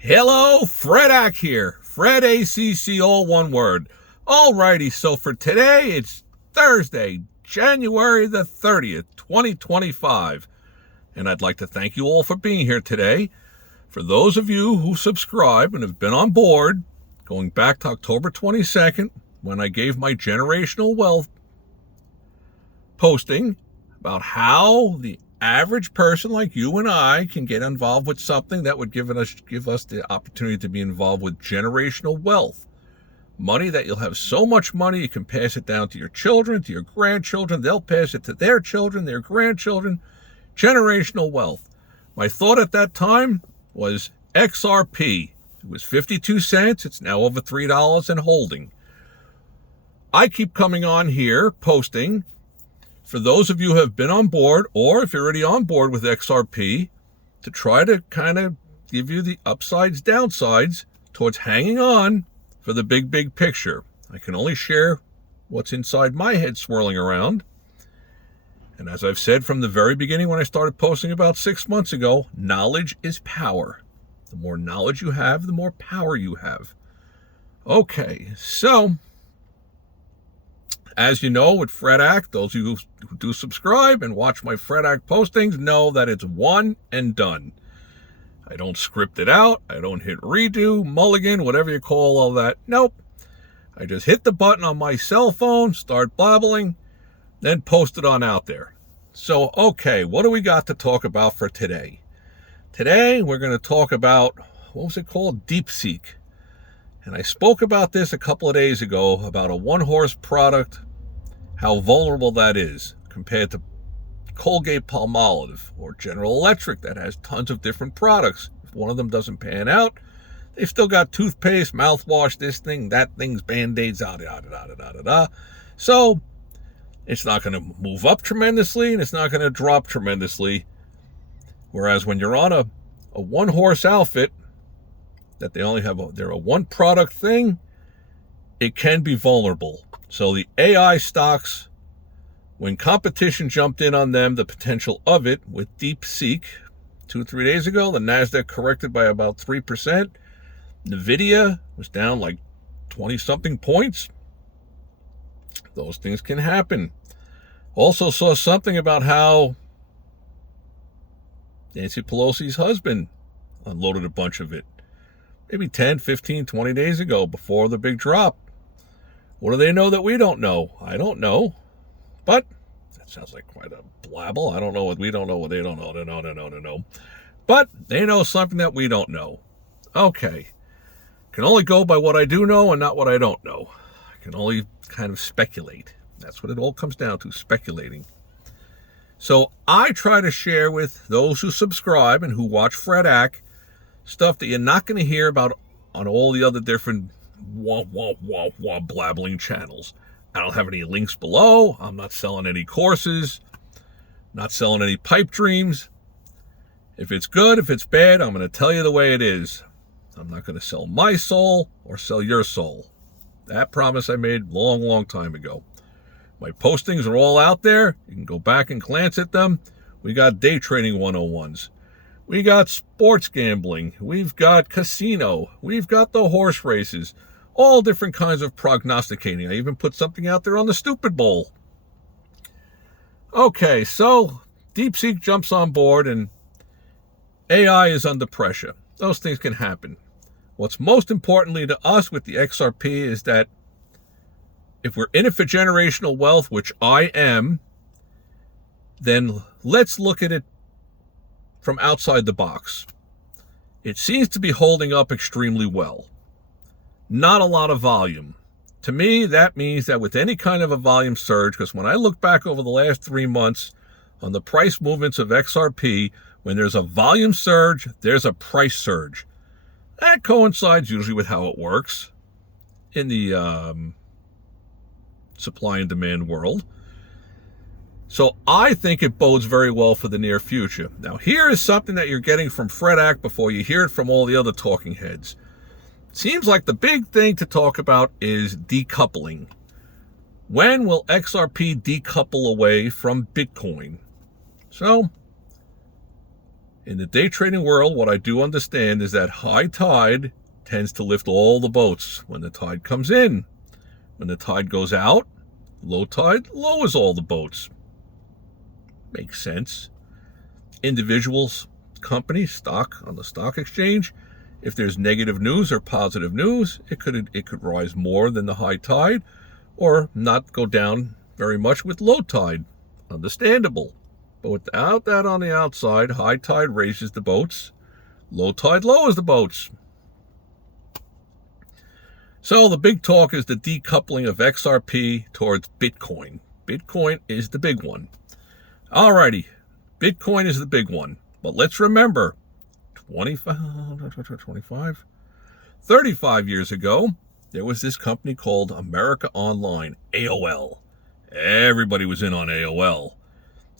Hello, Fredak here. Fred ACC, all one word. Alrighty, so for today, it's Thursday, January the 30th, 2025. And I'd like to thank you all for being here today. For those of you who subscribe and have been on board, going back to October 22nd, when I gave my generational wealth posting about how the average person like you and I can get involved with something that would give us the opportunity to be involved with generational wealth. Money that you'll have so much money you can pass it down to your children, to your grandchildren. They'll pass it to their children, their grandchildren. Generational wealth. My thought at that time was XRP. It was 52 cents. It's now over $3 and holding. I keep coming on here posting. For those of you who have been on board, or if you're already on board with XRP, to try to kind of give you the upsides, downsides towards hanging on for the big picture. I can only share what's inside my head swirling around. And as I've said from the very beginning when I started posting about 6 months ago, knowledge is power. The more knowledge you have, the more power you have. Okay, so as you know, with Fredak, those of you who do subscribe and watch my Fredak postings know that it's one and done. I don't script it out. I don't hit redo, mulligan, whatever you call all that. Nope. I just hit the button on my cell phone, start blabbling, then post it on out there. So, okay, what do we got to talk about for today? Today, we're going to talk about, what was it called? Deepseek. And I spoke about this a couple of days ago, about a one-horse product, how vulnerable that is compared to Colgate-Palmolive or General Electric that has tons of different products. If one of them doesn't pan out, they've still got toothpaste, mouthwash, this thing, that thing's Band-Aids, So it's not going to move up tremendously and it's not going to drop tremendously. Whereas when you're on a one-horse outfit, that they only have they're a one product thing, it can be vulnerable. So the AI stocks, when competition jumped in on them, the potential of it with Deepseek 2-3 days ago, the NASDAQ corrected by about 3%. Nvidia was down like 20 something points. Those things can happen. Also saw something about how Nancy Pelosi's husband unloaded a bunch of it. Maybe 10, 15, 20 days ago before the big drop. What do they know that we don't know? I don't know. But that sounds like quite a blabble. I don't know what we don't know, what they don't know. No. But they know something that we don't know. Okay. Can only go by what I do know and not what I don't know. I can only kind of speculate. That's what it all comes down to, speculating. So I try to share with those who subscribe and who watch Fredak stuff that you're not going to hear about on all the other different blabbling channels. I don't have any links below. I'm not selling any courses, not selling any pipe dreams. If it's good, if it's bad, I'm going to tell you the way it is. I'm not going to sell my soul or sell your soul. That promise I made long time ago. My postings are all out there. You can go back and glance at them. We got day trading 101s. We got sports gambling. We've got casino. We've got the horse races. All different kinds of prognosticating. I even put something out there on the Stupid Bowl. Okay, so Deepseek jumps on board and AI is under pressure. Those things can happen. What's most importantly to us with the XRP is that if we're in it for generational wealth, which I am, then let's look at it from outside the box. It seems to be holding up extremely well. Not a lot of volume. To me, that means that with any kind of a volume surge, because when I look back over the last 3 months on the price movements of XRP, when there's a volume surge, there's a price surge. That coincides usually with how it works in the supply and demand world. So I think it bodes very well for the near future. Now, here is something that you're getting from Fredak before you hear it from all the other talking heads. Seems like the big thing to talk about is decoupling. When will XRP decouple away from Bitcoin? So In the day trading world, what I do understand is that high tide tends to lift all the boats when the tide comes in. When the tide goes out, low tide lowers all the boats. Makes sense. Individuals, companies, stock on the stock exchange, if there's negative news or positive news, it could rise more than the high tide or not go down very much with low tide. Understandable. But without that on the outside, high tide raises the boats, low tide lowers the boats. So the big talk is the decoupling of XRP towards Bitcoin. Bitcoin is the big one. Alrighty, Bitcoin is the big one. But let's remember, 35 years ago, there was this company called America Online, AOL. Everybody was in on AOL.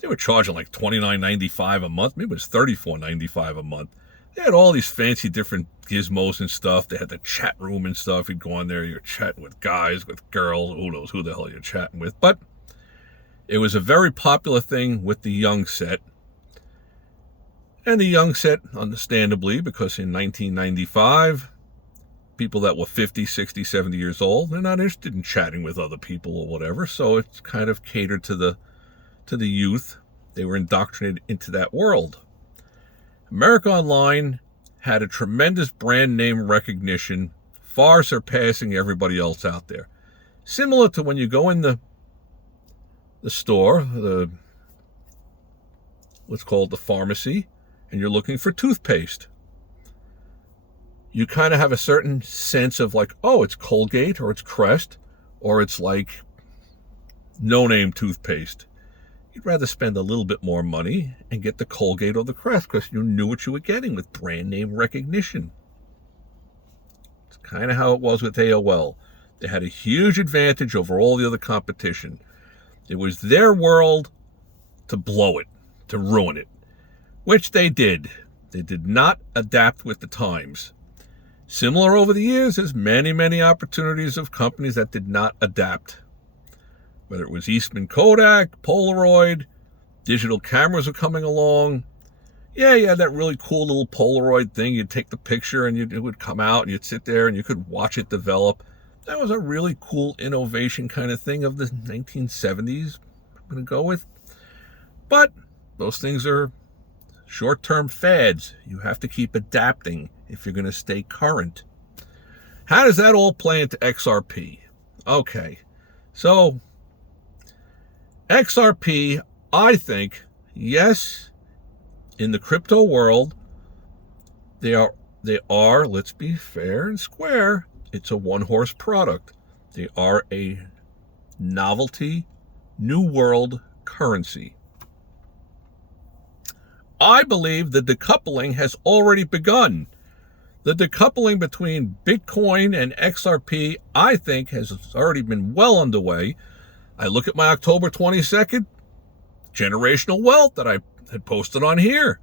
They were charging like $29.95 a month. Maybe it was $34.95 a month. They had all these fancy different gizmos and stuff. They had the chat room and stuff. You'd go on there, you're chatting with guys, with girls. Who knows who the hell you're chatting with. But it was a very popular thing with the young set. And the young set, understandably, because in 1995, people that were 50, 60, 70 years old, they're not interested in chatting with other people or whatever. So it's kind of catered to the youth. They were indoctrinated into that world. America Online had a tremendous brand name recognition, far surpassing everybody else out there. Similar to when you go in the store, what's called the pharmacy, and you're looking for toothpaste. You kind of have a certain sense of like, oh, it's Colgate or it's Crest or it's like no-name toothpaste. You'd rather spend a little bit more money and get the Colgate or the Crest because you knew what you were getting with brand name recognition. It's kind of how it was with AOL. They had a huge advantage over all the other competition. It was their world to blow it, to ruin it, which they did. They did not adapt with the times. Similar over the years, there's many, many opportunities of companies that did not adapt. Whether it was Eastman Kodak, Polaroid, digital cameras were coming along. Yeah, you had that really cool little Polaroid thing. You'd take the picture and it would come out and you'd sit there and you could watch it develop. That was a really cool innovation kind of thing of the 1970s, I'm going to go with. But those things are short-term fads. You have to keep adapting if you're going to stay current. How does that all play into XRP? Okay, so XRP, I think, yes, in the crypto world, they are, let's be fair and square, it's a one-horse product. They are a novelty, new world currency. I believe the decoupling has already begun. The decoupling between Bitcoin and XRP, I think, has already been well underway. I look at my October 22nd generational wealth that I had posted on here.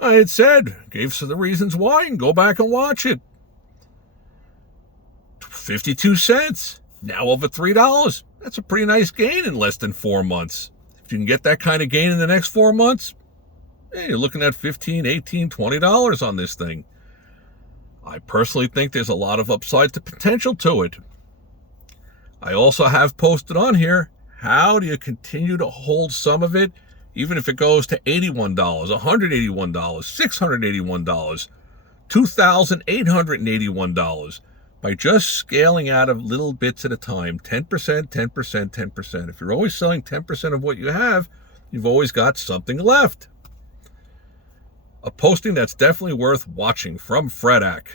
I had said, gave some of the reasons why, and go back and watch it. 52 cents, now over $3. That's a pretty nice gain in less than 4 months. If you can get that kind of gain in the next 4 months, you're looking at $15, $18, $20 on this thing. I personally think there's a lot of upside to potential to it. I also have posted on here, how do you continue to hold some of it, even if it goes to $81, $181, $681, $2,881, by just scaling out of little bits at a time, 10%, 10%, 10%. If you're always selling 10% of what you have, you've always got something left. A posting that's definitely worth watching from Fredak.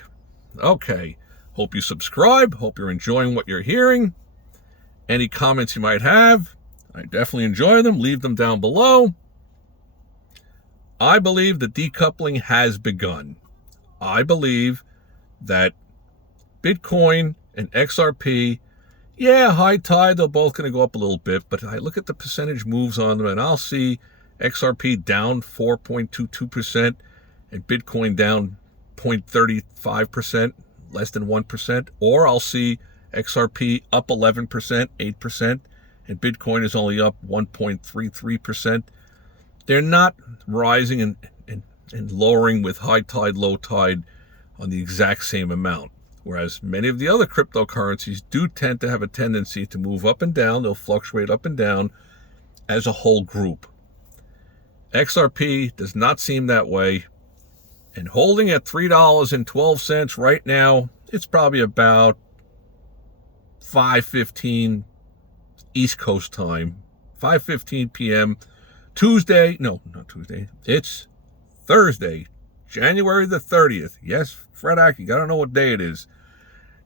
Okay, hope you subscribe. Hope you're enjoying what you're hearing. Any comments you might have, I definitely enjoy them. Leave them down below. I believe the decoupling has begun. I believe that Bitcoin and XRP, yeah, high tide, they're both going to go up a little bit, but I look at the percentage moves on them and I'll see XRP down 4.22% and Bitcoin down 0.35%, less than 1%, or I'll see XRP up 11%, 8%, and Bitcoin is only up 1.33%. They're not rising in and lowering with high tide, low tide on the exact same amount. Whereas many of the other cryptocurrencies do tend to have a tendency to move up and down. They'll fluctuate up and down as a whole group. XRP does not seem that way. And holding at $3.12 right now, it's probably about 5:15 East Coast time, 5:15 p.m. Tuesday. No, not Tuesday. It's Thursday, January the 30th. Yes, Fredak, you got to know what day it is.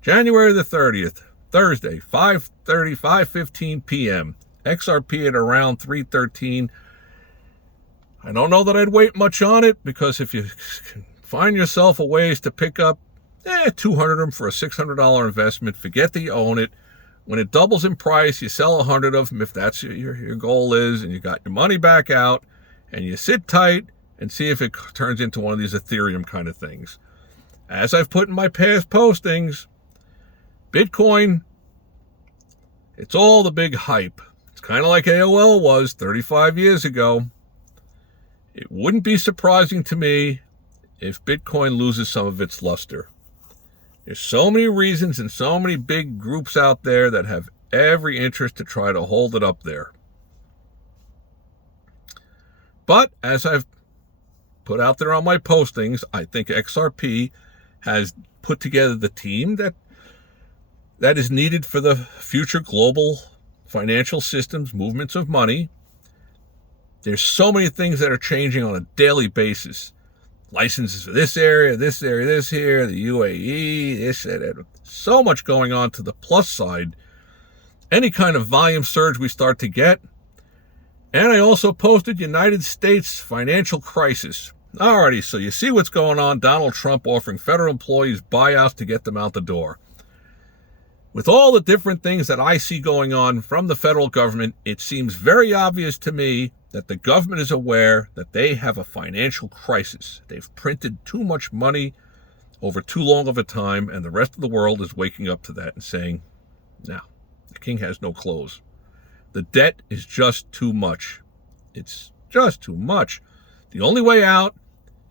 January the 30th, Thursday, 5:15 p.m. XRP at around 313. I don't know that I'd wait much on it, because if you find yourself a ways to pick up 200 of them for a $600 investment, forget that you own it. When it doubles in price, you sell 100 of them if that's your goal is, and you got your money back out, and you sit tight and see if it turns into one of these Ethereum kind of things. As I've put in my past postings, Bitcoin, it's all the big hype. It's kind of like AOL was 35 years ago. It wouldn't be surprising to me if Bitcoin loses some of its luster. There's so many reasons and so many big groups out there that have every interest to try to hold it up there. But as I've put out there on my postings, I think XRP has put together the team that is needed for the future global financial systems, movements of money. There's so many things that are changing on a daily basis. Licenses for this area, this here, the UAE, this, that. So much going on to the plus side. Any kind of volume surge we start to get. And I also posted United States financial crisis. Alrighty, so you see what's going on. Donald Trump offering federal employees buyouts to get them out the door. With all the different things that I see going on from the federal government, it seems very obvious to me that the government is aware that they have a financial crisis. They've printed too much money over too long of a time, and the rest of the world is waking up to that and saying, no, the king has no clothes. The debt is just too much. It's just too much. The only way out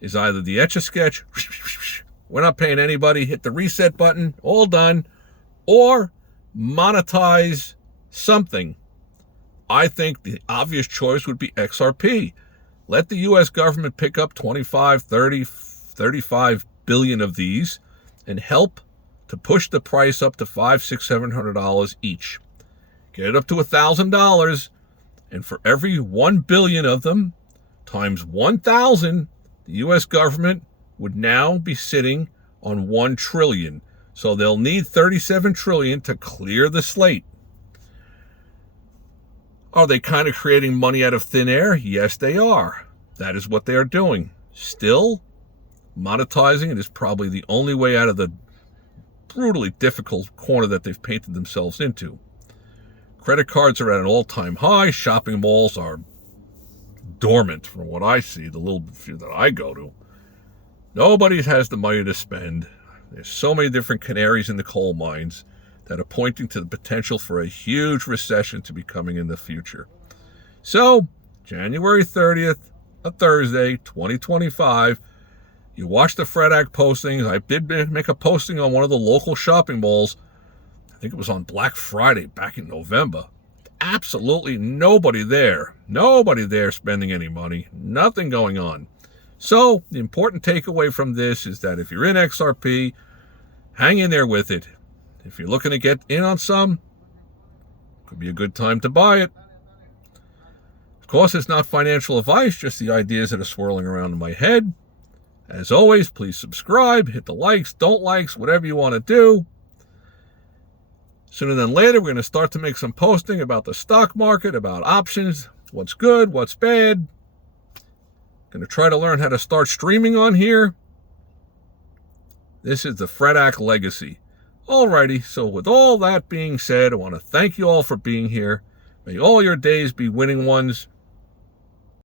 is either the Etch-a-Sketch, we're not paying anybody, hit the reset button, all done, or monetize something. I think the obvious choice would be XRP. Let the U.S. government pick up 25, 30, 35 billion of these and help to push the price up to $500, $600, $700 each. Get it up to $1,000, and for every 1 billion of them times 1,000, the U.S. government would now be sitting on 1 trillion. So they'll need 37 trillion to clear the slate. Are they kind of creating money out of thin air? Yes, they are. That is what they are doing. Still, monetizing it is probably the only way out of the brutally difficult corner that they've painted themselves into. Credit cards are at an all-time high. Shopping malls are dormant from what I see, the little few that I go to. Nobody has the money to spend. There's so many different canaries in the coal mines that are pointing to the potential for a huge recession to be coming in the future. So, January 30th, a Thursday, 2025, you watch the Fredak postings. I did make a posting on one of the local shopping malls. I think it was on Black Friday back in November. Absolutely nobody there. Nobody there spending any money. Nothing going on. So, the important takeaway from this is that if you're in XRP, hang in there with it. If you're looking to get in on some, could be a good time to buy it. Of course, it's not financial advice, just the ideas that are swirling around in my head. As always, please subscribe, hit the likes, don't likes, whatever you want to do. Sooner than later, we're going to start to make some posting about the stock market, about options, what's good, what's bad. Going to try to learn how to start streaming on here. This is the Fredak legacy. Alrighty, so with all that being said, I want to thank you all for being here. May all your days be winning ones.